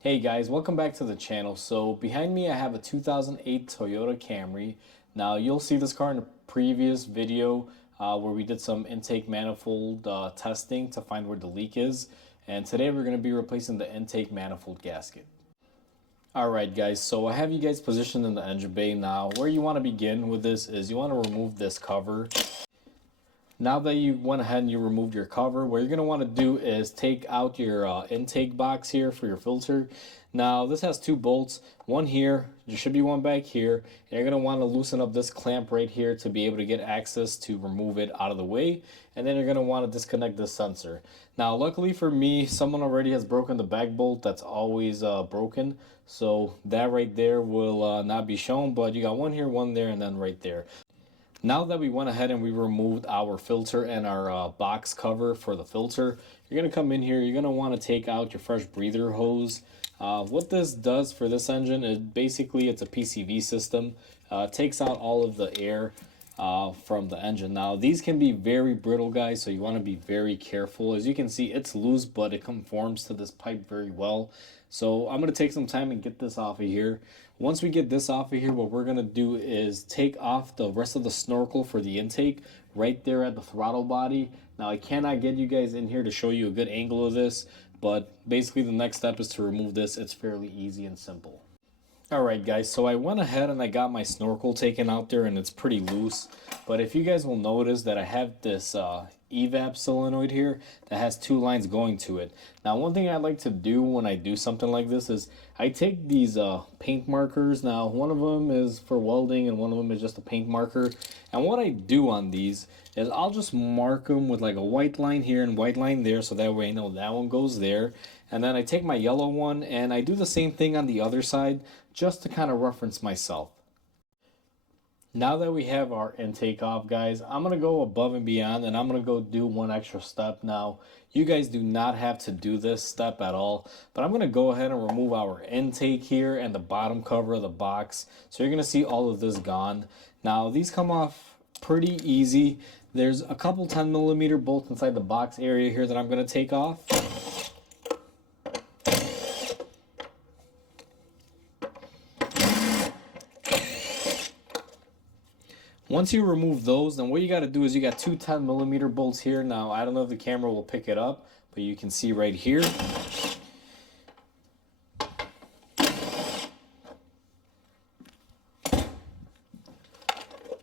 Hey guys, welcome back to the channel. So behind me I have a 2008 Toyota Camry. Now you'll see this car in a previous video where we did some intake manifold testing to find where the leak is. And today we're going to be replacing the intake manifold gasket. Alright guys, so I have you guys positioned in the engine bay. Now where you want to begin with this is you want to remove this cover. Now that you went ahead and you removed your cover, what you're going to want to do is take out your intake box here for your filter. Now this has two bolts, one here, there should be one back here, and you're going to want to loosen up this clamp right here to be able to get access to remove it out of the way, and then you're going to want to disconnect this sensor. Now luckily for me, someone already has broken the back bolt that's always broken, so that right there will not be shown, but you got one here, one there, and then right there. Now that we went ahead and we removed our filter and our box cover for the filter, you're going to come in here, you're going to want to take out your fresh breather hose. What this does for this engine is basically it's a PCV system. It takes out all of the air from the engine. Now these can be very brittle guys, so you want to be very careful. As you can see, it's loose, but it conforms to this pipe very well. So I'm going to take some time and get this off of here. Once we get this off of here, what we're going to do is take off the rest of the snorkel for the intake right there at the throttle body. Now I cannot get you guys in here to show you a good angle of this, but basically the next step is to remove this. It's fairly easy and simple. Alright guys, so I went ahead and I got my snorkel taken out there and it's pretty loose. But if you guys will notice that I have this Evap Solenoid here that has two lines going to it. Now one thing I like to do when I do something like this is I take these paint markers. Now one of them is for welding and one of them is just a paint marker. And what I do on these is I'll just mark them with like a white line here and white line there, so that way I know that one goes there. And then I take my yellow one and I do the same thing on the other side just to kind of reference myself. Now that we have our intake off, guys, I'm going to go above and beyond and I'm going to go do one extra step. Now, you guys do not have to do this step at all, but I'm going to go ahead and remove our intake here and the bottom cover of the box. So you're going to see all of this gone. Now, these come off pretty easy. There's a couple 10mm bolts inside the box area here that I'm going to take off. Once you remove those, then what you got to do is you got two 10mm bolts here. Now, I don't know if the camera will pick it up, but you can see right here.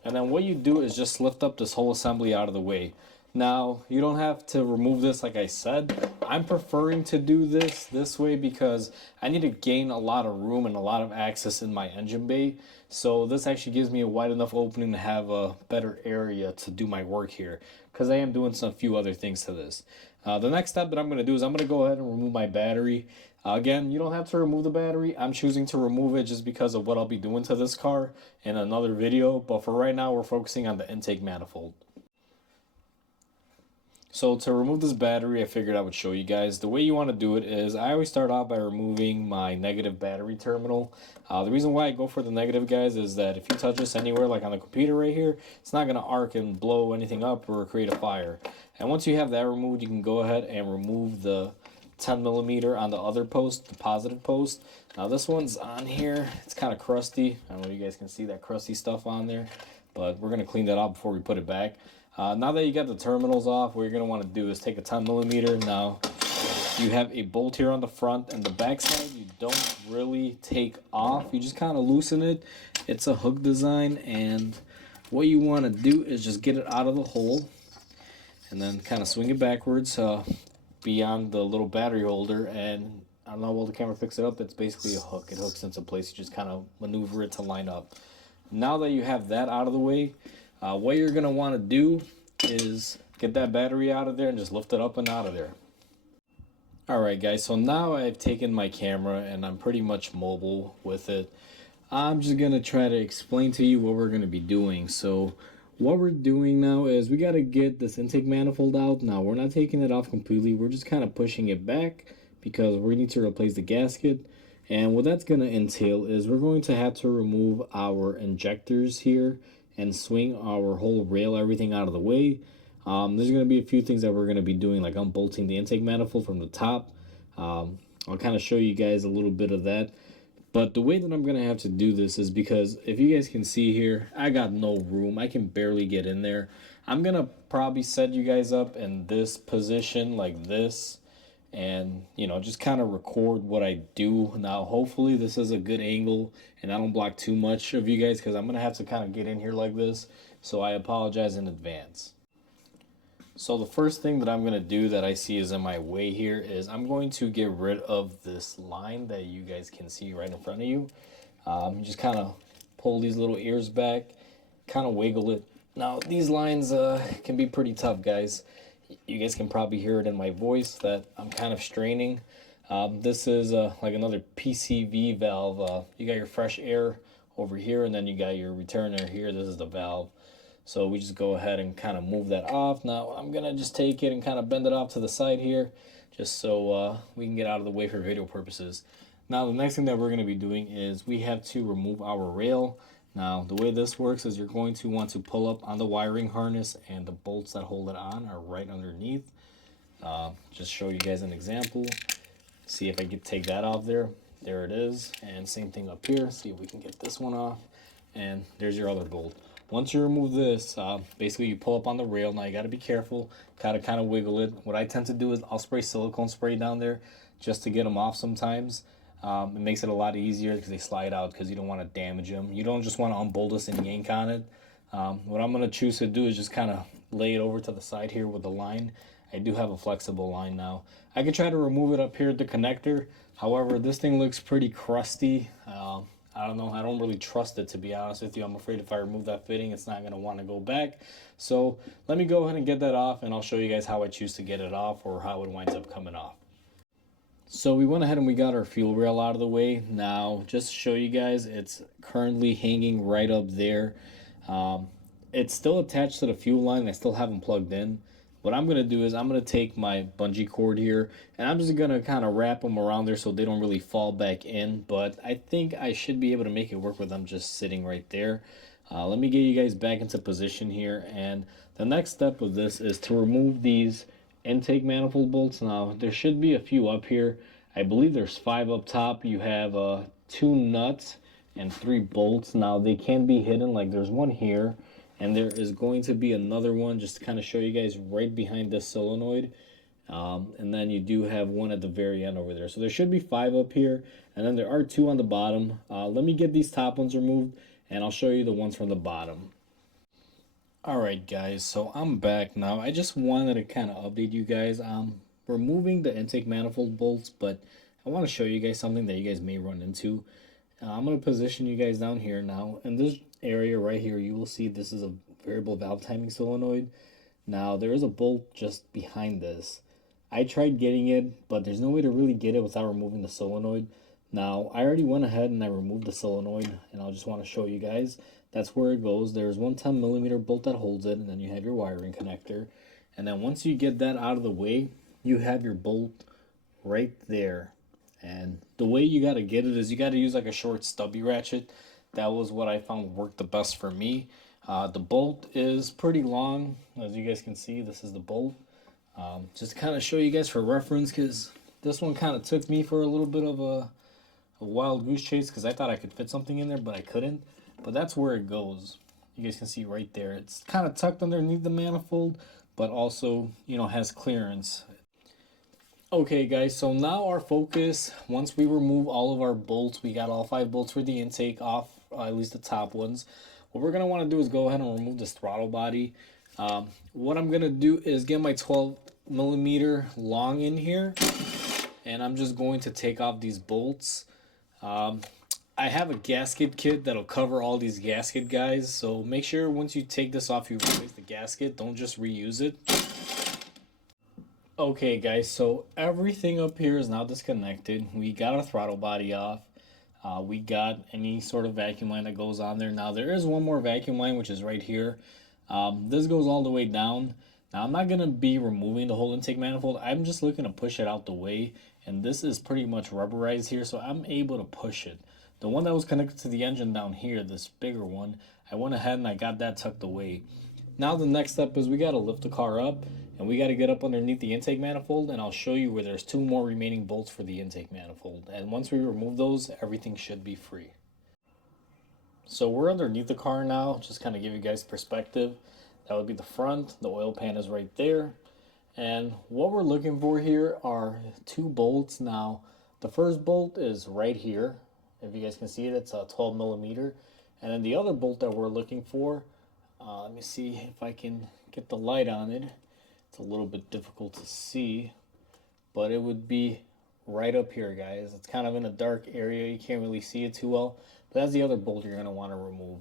And then what you do is just lift up this whole assembly out of the way. Now, you don't have to remove this like I said. I'm preferring to do this way because I need to gain a lot of room and a lot of access in my engine bay. So this actually gives me a wide enough opening to have a better area to do my work here, because I am doing some few other things to this. The next step that I'm going to do is I'm going to go ahead and remove my battery. Again, you don't have to remove the battery. I'm choosing to remove it just because of what I'll be doing to this car in another video. But for right now, we're focusing on the intake manifold. So to remove this battery, I figured I would show you guys. The way you want to do it is I always start off by removing my negative battery terminal. The reason why I go for the negative, guys, is that if you touch this anywhere, like on the computer right here, it's not going to arc and blow anything up or create a fire. And once you have that removed, you can go ahead and remove the 10mm on the other post, the positive post. Now this one's on here. It's kind of crusty. I don't know if you guys can see that crusty stuff on there, but we're going to clean that out before we put it back. Now that you got the terminals off, what you're going to want to do is take a 10mm. Now you have a bolt here on the front, and the back side you don't really take off. You just kind of loosen it. It's a hook design, and what you want to do is just get it out of the hole and then kind of swing it backwards beyond the little battery holder. And I don't know, will the camera fix it up? It's basically a hook. It hooks into place. You just kind of maneuver it to line up. Now that you have that out of the way, what you're going to want to do is get that battery out of there and just lift it up and out of there. Alright guys, so now I've taken my camera and I'm pretty much mobile with it. I'm just going to try to explain to you what we're going to be doing. So what we're doing now is we got to get this intake manifold out. Now we're not taking it off completely. We're just kind of pushing it back because we need to replace the gasket. And what that's going to entail is we're going to have to remove our injectors here and swing our whole rail, everything out of the way. There's going to be a few things that we're going to be doing, like unbolting the intake manifold from the top. I'll kind of show you guys a little bit of that. But the way that I'm going to have to do this is because if you guys can see here, I got no room. I can barely get in there. I'm going to probably set you guys up in this position like this and, you know, just kind of record what I do. Now, hopefully this is a good angle and I don't block too much of you guys because I'm going to have to kind of get in here like this. So I apologize in advance. So the first thing that I'm going to do that I see is in my way here is I'm going to get rid of this line that you guys can see right in front of you. Just kind of pull these little ears back, kind of wiggle it. Now these lines can be pretty tough, guys. You guys can probably hear it in my voice that I'm kind of straining. This is like another PCV valve. You got your fresh air over here and then you got your return air here. This is the valve. So we just go ahead and kind of move that off. Now I'm going to just take it and kind of bend it off to the side here just so we can get out of the way for video purposes. Now the next thing that we're going to be doing is we have to remove our rail. Now the way this works is you're going to want to pull up on the wiring harness and the bolts that hold it on are right underneath. Just show you guys an example. See if I can take that off there. There it is. And same thing up here. See if we can get this one off. And there's your other bolt. Once you remove this, basically you pull up on the rail. Now you got to be careful, kind of wiggle it. What I tend to do is I'll spray silicone spray down there just to get them off sometimes. It makes it a lot easier because they slide out because you don't want to damage them. You don't just want to unbolt this and yank on it. What I'm going to choose to do is just kind of lay it over to the side here with the line. I do have a flexible line now. I could try to remove it up here at the connector. However, this thing looks pretty crusty. I don't know. I don't really trust it, to be honest with you. I'm afraid if I remove that fitting, it's not going to want to go back. So let me go ahead and get that off, and I'll show you guys how I choose to get it off or how it winds up coming off. So we went ahead and we got our fuel rail out of the way. Now, just to show you guys, it's currently hanging right up there. It's still attached to the fuel line. I still haven't plugged in. What I'm going to do is I'm going to take my bungee cord here and I'm just going to kind of wrap them around there so they don't really fall back in. But I think I should be able to make it work with them just sitting right there. Let me get you guys back into position here. And the next step of this is to remove these intake manifold bolts. Now, there should be a few up here. I believe there's 5 up top. You have 2 nuts and 3 bolts. Now, they can be hidden. Like there's one here. And there is going to be another one just to kind of show you guys right behind this solenoid. And then you do have one at the very end over there. So there should be 5 up here. And then there are 2 on the bottom. Let me get these top ones removed and I'll show you the ones from the bottom. Alright guys, so I'm back now. I just wanted to kind of update you guys. I'm removing the intake manifold bolts, but I want to show you guys something that you guys may run into. I'm going to position you guys down here now. In this area right here, you will see this is a variable valve timing solenoid. Now, there is a bolt just behind this. I tried getting it, but there's no way to really get it without removing the solenoid. Now, I already went ahead and I removed the solenoid, and I'll just want to show you guys. That's where it goes. There's one 10mm bolt that holds it, and then you have your wiring connector. And then once you get that out of the way, you have your bolt right there. And the way you got to get it is you got to use like a short stubby ratchet. That was what I found worked the best for me. The bolt is pretty long. As you guys can see, this is the bolt. Just to kind of show you guys for reference, because this one kind of took me for a little bit of a wild goose chase because I thought I could fit something in there, but I couldn't. But that's where it goes. You guys can see right there. It's kind of tucked underneath the manifold, but also, you know, has clearance. Okay guys, so now our focus, once we remove all of our bolts, we got all 5 bolts for the intake off, at least the top ones. What we're going to want to do is go ahead and remove this throttle body. What I'm going to do is get my 12mm long in here, and I'm just going to take off these bolts. I have a gasket kit that'll cover all these gasket guys, so make sure once you take this off, you replace the gasket. Don't just reuse it. Okay guys, so everything up here is now disconnected. We got our throttle body off. We got any sort of vacuum line that goes on there. Now there is one more vacuum line, which is right here. This goes all the way down. Now I'm not going to be removing the whole intake manifold. I'm just looking to push it out the way. And this is pretty much rubberized here, so I'm able to push it. The one that was connected to the engine down here, this bigger one, I went ahead and I got that tucked away. Now the next step is we got to lift the car up and we got to get up underneath the intake manifold, and I'll show you where there's two more remaining bolts for the intake manifold. And once we remove those, everything should be free. So we're underneath the car now, just kind of give you guys perspective. That would be the front, the oil pan is right there. And what we're looking for here are two bolts. Now, the first bolt is right here. If you guys can see it, it's a 12 millimeter. And then the other bolt that we're looking for, let me see if I can get the light on it. It's a little bit difficult to see, but it would be right up here, guys. It's kind of in a dark area. You can't really see it too well, but that's the other bolt you're going to want to remove.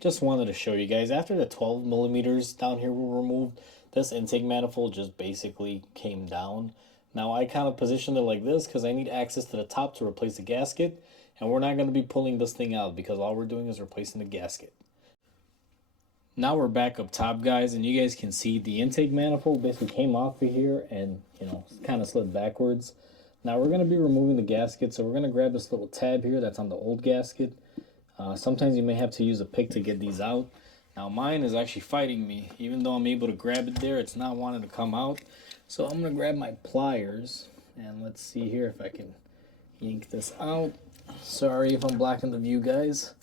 Just wanted to show you guys, after the 12 millimeters down here were removed, this intake manifold just basically came down. Now I kind of positioned it like this because I need access to the top to replace the gasket, and we're not going to be pulling this thing out because all we're doing is replacing the gasket. Now we're back up top, guys, and you guys can see the intake manifold basically came off of here and, kind of slid backwards. Now we're going to be removing the gasket, so we're going to grab this little tab here that's on the old gasket. Sometimes you may have to use a pick to get these out. Now mine is actually fighting me. Even though I'm able to grab it there, it's not wanting to come out. So I'm going to grab my pliers, and let's see here if I can yank this out. Sorry if I'm blocking the view, guys.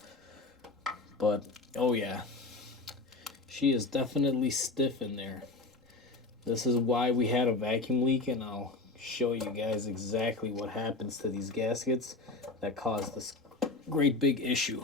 But, oh yeah. She is definitely stiff in there. This is why we had a vacuum leak, and I'll show you guys exactly what happens to these gaskets that cause this great big issue.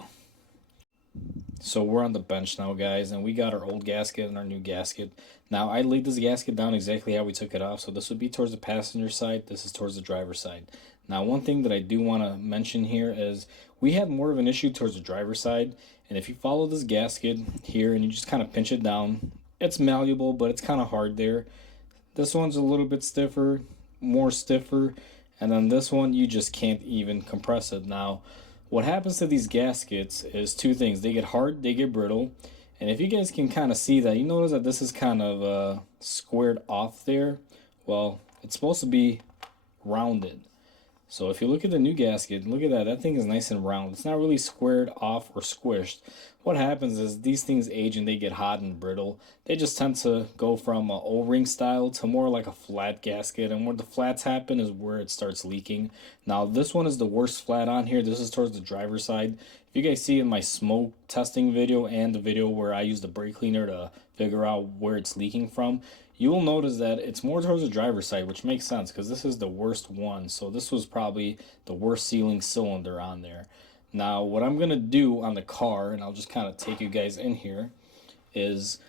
So we're on the bench now, guys, and we got our old gasket and our new gasket. Now I laid this gasket down exactly how we took it off. So this would be towards the passenger side, this is towards the driver's side. Now one thing that I do want to mention here is we have more of an issue towards the driver's side, and if you follow this gasket here and you just kind of pinch it down, it's malleable, but it's kind of hard there. This one's a little bit stiffer, more stiffer, and then this one you just can't even compress it. Now what happens to these gaskets is two things. They get hard, they get brittle, and if you guys can kind of see that, you notice that this is kind of squared off there. Well, it's supposed to be rounded. So if you look at the new gasket, look at that, that thing is nice and round. It's not really squared off or squished. What happens is these things age and they get hot and brittle. They just tend to go from an O-ring style to more like a flat gasket, and where the flats happen is where it starts leaking. Now this one is the worst flat on here. This is towards the driver's side. If you guys see in my smoke testing video and the video where I use the brake cleaner to figure out where it's leaking from, you will notice that it's more towards the driver's side, which makes sense because this is the worst one. So this was probably the worst sealing cylinder on there. Now what I'm going to do on the car, and I'll just kind of take you guys in here, is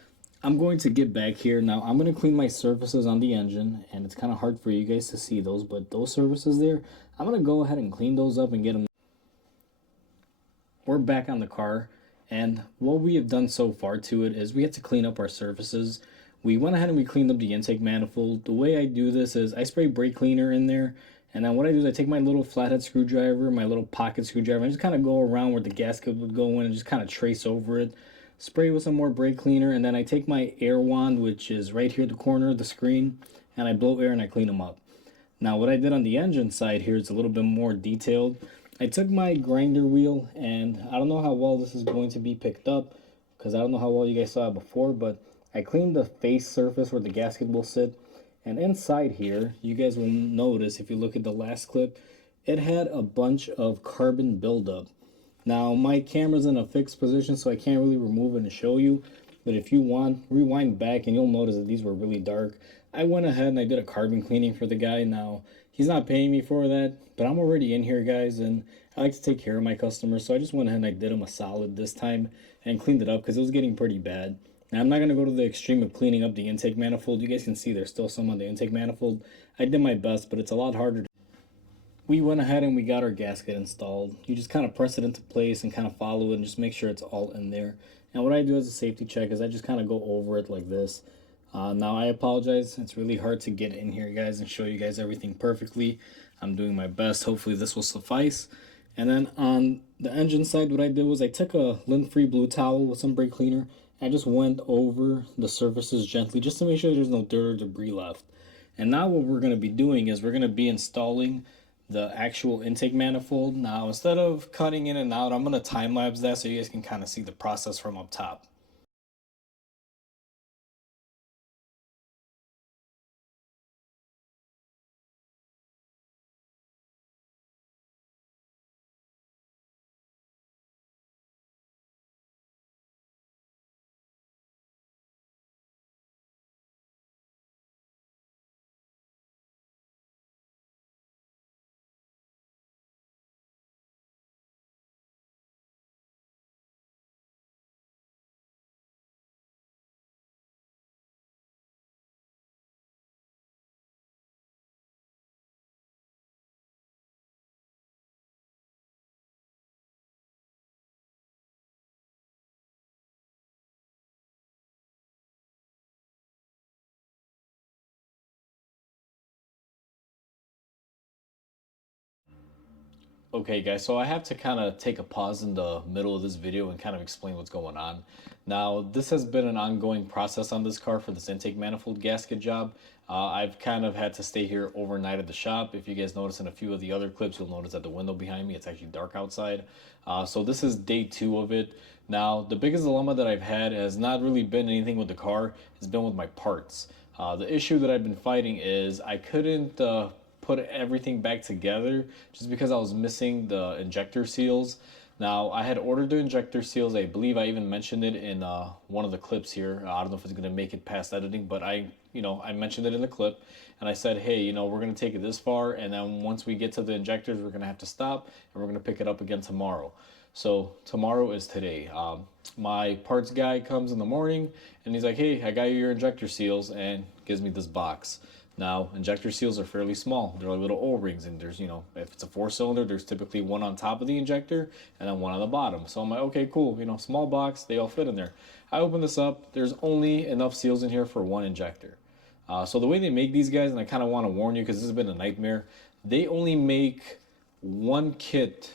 I'm going to get back here. Now I'm going to clean my surfaces on the engine, and it's kind of hard for you guys to see those, but those surfaces there, I'm going to go ahead and clean those up and get them. We're back on the car, and what we have done so far to it is we had to clean up our surfaces. We went ahead and we cleaned up the intake manifold. The way I do this is I spray brake cleaner in there, and then what I do is I take my little flathead screwdriver, my little pocket screwdriver, and just kind of go around where the gasket would go in and just kind of trace over it. Spray with some more brake cleaner, and then I take my air wand, which is right here at the corner of the screen, and I blow air and I clean them up. Now what I did on the engine side here is a little bit more detailed. I took my grinder wheel, and I don't know how well this is going to be picked up because I don't know how well you guys saw it before, but I cleaned the face surface where the gasket will sit, and inside here, you guys will notice if you look at the last clip, it had a bunch of carbon buildup. Now my camera's in a fixed position, so I can't really remove it and show you, but if you want, rewind back and you'll notice that these were really dark. I went ahead and I did a carbon cleaning for the guy. Now he's not paying me for that, but I'm already in here, guys, and I like to take care of my customers, so I just went ahead and I did him a solid this time and cleaned it up because it was getting pretty bad. Now, I'm not going to go to the extreme of cleaning up the intake manifold. You guys can see there's still some on the intake manifold. I did my best, but it's a lot harder. We went ahead and we got our gasket installed. You just kind of press it into place and kind of follow it and just make sure it's all in there. And what I do as a safety check is I just kind of go over it like this. Now, I apologize. It's really hard to get in here, guys, and show you guys everything perfectly. I'm doing my best. Hopefully, this will suffice. And then on the engine side, what I did was I took a lint-free blue towel with some brake cleaner. I just went over the surfaces gently just to make sure there's no dirt or debris left. And now what we're going to be doing is we're going to be installing the actual intake manifold. Now, instead of cutting in and out, I'm going to time lapse that so you guys can kind of see the process from up top. Okay guys, so I have to kind of take a pause in the middle of this video and kind of explain what's going on. Now, this has been an ongoing process on this car for this intake manifold gasket job. I've kind of had to stay here overnight at the shop. If you guys notice in a few of the other clips, you'll notice at the window behind me, it's actually dark outside. So this is day 2 of it. Now, the biggest dilemma that I've had has not really been anything with the car, it's been with my parts. The issue that I've been fighting is I couldn't put everything back together just because I was missing the injector seals. Now, I had ordered the injector seals. I believe I even mentioned it in one of the clips here. I don't know if it's going to make it past editing, but I mentioned it in the clip, and I said, hey, we're going to take it this far, and then once we get to the injectors, we're going to have to stop, and we're going to pick it up again tomorrow. So tomorrow is today. My parts guy comes in the morning, and he's like, hey, I got you your injector seals, and gives me this box. Now, injector seals are fairly small. They're like little O-rings, and there's, if it's a 4-cylinder, there's typically one on top of the injector and then one on the bottom. So I'm like, okay, cool, small box, they all fit in there. I open this up, there's only enough seals in here for one injector. So the way they make these guys, and I kind of want to warn you because this has been a nightmare, they only make one kit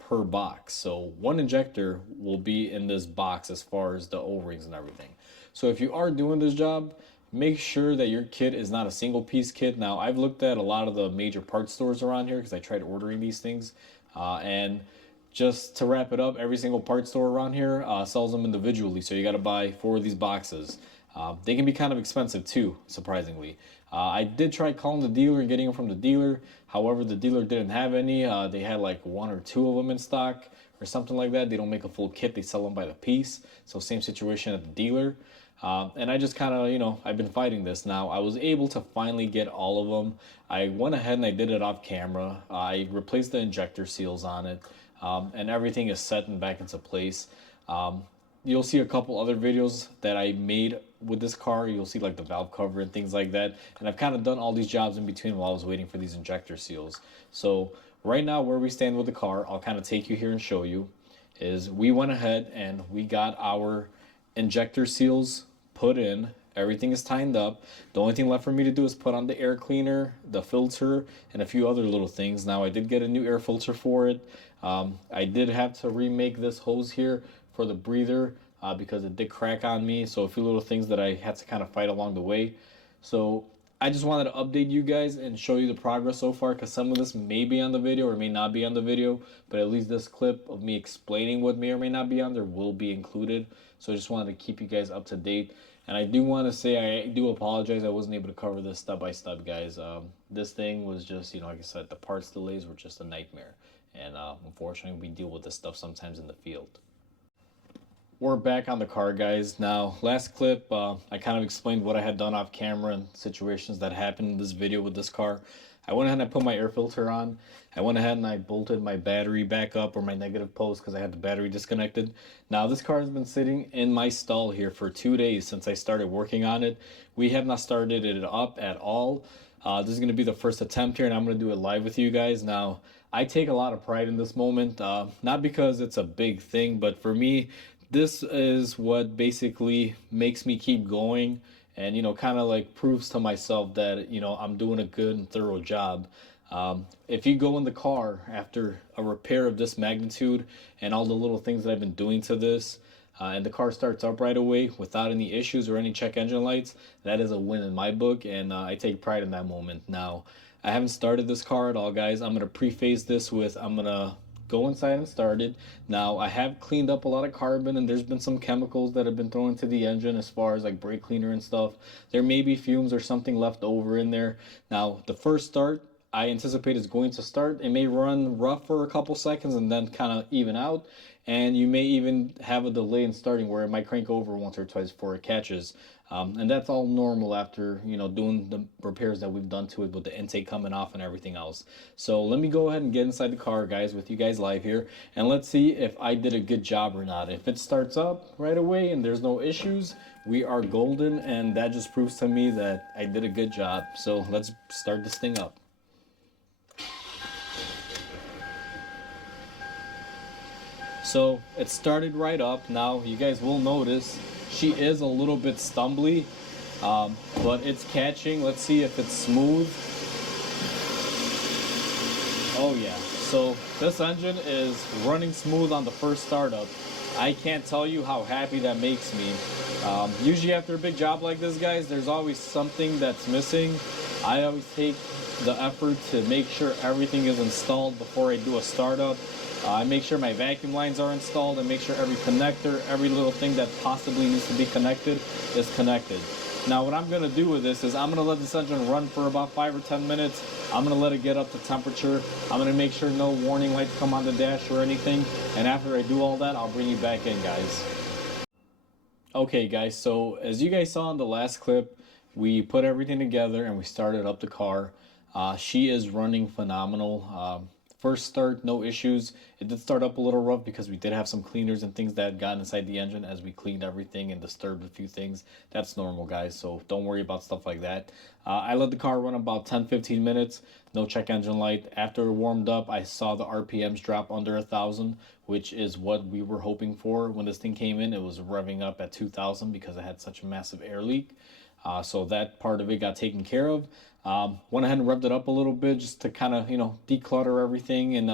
per box. So one injector will be in this box as far as the O-rings and everything. So if you are doing this job, make sure that your kit is not a single piece kit. Now, I've looked at a lot of the major parts stores around here because I tried ordering these things. And just to wrap it up, every single part store around here sells them individually. So you got to buy 4 of these boxes. They can be kind of expensive too, surprisingly. I did try calling the dealer and getting them from the dealer. However, the dealer didn't have any. They had like 1 or 2 of them in stock or something like that. They don't make a full kit. They sell them by the piece. So same situation at the dealer. And I just kind of, I've been fighting this now. I was able to finally get all of them. I went ahead and I did it off camera. I replaced the injector seals on it, and everything is set and back into place. You'll see a couple other videos that I made with this car. You'll see like the valve cover and things like that. And I've kind of done all these jobs in between while I was waiting for these injector seals. So right now where we stand with the car, I'll kind of take you here and show you, is we went ahead and we got our injector seals put in. Everything is tightened up. The only thing left for me to do is put on the air cleaner, the filter, and a few other little things. Now, I did get a new air filter for it. I did have to remake this hose here for the breather because it did crack on me. So a few little things that I had to kind of fight along the way. So I just wanted to update you guys and show you the progress so far, because some of this may be on the video or may not be on the video, but at least this clip of me explaining what may or may not be on there will be included. So I just wanted to keep you guys up to date. And I do want to say I do apologize I wasn't able to cover this step by step, guys. This thing was just, like I said, the parts delays were just a nightmare. And unfortunately, we deal with this stuff sometimes in the field. We're back on the car, guys. Now, last clip, I kind of explained what I had done off camera and situations that happened in this video with this car. I went ahead and I put my air filter on. I went ahead and I bolted my battery back up, or my negative post, because I had the battery disconnected. Now, this car has been sitting in my stall here for 2 days since I started working on it. We have not started it up at all. This is going to be the first attempt here, and I'm going to do it live with you guys. Now, I take a lot of pride in this moment, not because it's a big thing, but for me, this is what basically makes me keep going, and kind of like proves to myself that I'm doing a good and thorough job. If you go in the car after a repair of this magnitude and all the little things that I've been doing to this, and the car starts up right away without any issues or any check engine lights, that is a win in my book, and I take pride in that moment. Now, I haven't started this car at all, guys. I'm going to preface this with, I'm going to go inside and start it. Now, I have cleaned up a lot of carbon, and there's been some chemicals that have been thrown into the engine as far as like brake cleaner and stuff. There may be fumes or something left over in there. Now, the first start, I anticipate is going to start. It may run rough for a couple seconds and then kind of even out. And you may even have a delay in starting where it might crank over once or twice before it catches. And that's all normal after, doing the repairs that we've done to it with the intake coming off and everything else. So let me go ahead and get inside the car, guys, with you guys live here. And let's see if I did a good job or not. If it starts up right away and there's no issues, we are golden. And that just proves to me that I did a good job. So let's start this thing up. So it started right up. Now you guys will notice she is a little bit stumbly, but it's catching. Let's see if it's smooth. Oh yeah, so this engine is running smooth on the first startup. I can't tell you how happy that makes me. Usually after a big job like this, guys, there's always something that's missing. I always take the effort to make sure everything is installed before I do a startup. I make sure my vacuum lines are installed and make sure every connector, every little thing that possibly needs to be connected is connected. Now what I'm going to do with this is I'm going to let this engine run for about 5 or 10 minutes. I'm going to let it get up to temperature. I'm going to make sure no warning lights come on the dash or anything. And after I do all that, I'll bring you back in, guys. Okay guys, so as you guys saw in the last clip, we put everything together and we started up the car. She is running phenomenal. First start, no issues. It did start up a little rough because we did have some cleaners and things that got inside the engine as we cleaned everything and disturbed a few things. That's normal, guys, so don't worry about stuff like that. I let the car run about 10-15 minutes, no check engine light. After it warmed up, I saw the RPMs drop under 1,000, which is what we were hoping for. When this thing came in, it was revving up at 2,000 because it had such a massive air leak. So that part of it got taken care of. Went ahead and revved it up a little bit just to kind of, declutter everything and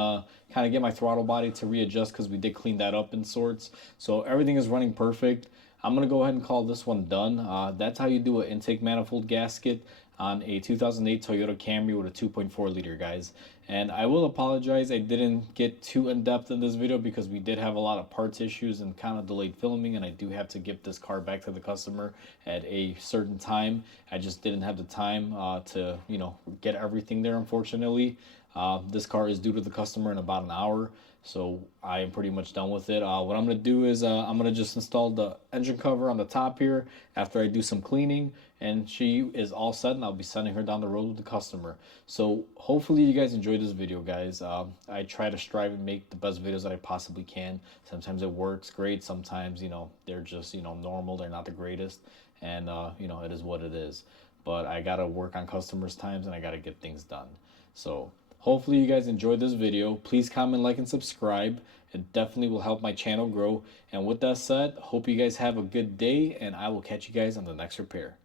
kind of get my throttle body to readjust because we did clean that up in sorts. So everything is running perfect. I'm going to go ahead and call this one done. That's how you do an intake manifold gasket on a 2008 Toyota Camry with a 2.4 liter, guys. And I will apologize, I didn't get too in-depth in this video because we did have a lot of parts issues and kind of delayed filming, and I do have to give this car back to the customer at a certain time. I just didn't have the time to, get everything there, unfortunately. This car is due to the customer in about an hour, so I am pretty much done with it. What I'm going to do is I'm going to just install the engine cover on the top here after I do some cleaning, and she is all set, and I'll be sending her down the road with the customer. So hopefully you guys enjoyed this video, guys. I try to strive and make the best videos that I possibly can. Sometimes it works great. Sometimes, they're just, normal. They're not the greatest, and, it is what it is. But I got to work on customers' times, and I got to get things done. So hopefully you guys enjoyed this video. Please comment, like, and subscribe. It definitely will help my channel grow. And with that said, hope you guys have a good day, and I will catch you guys on the next repair.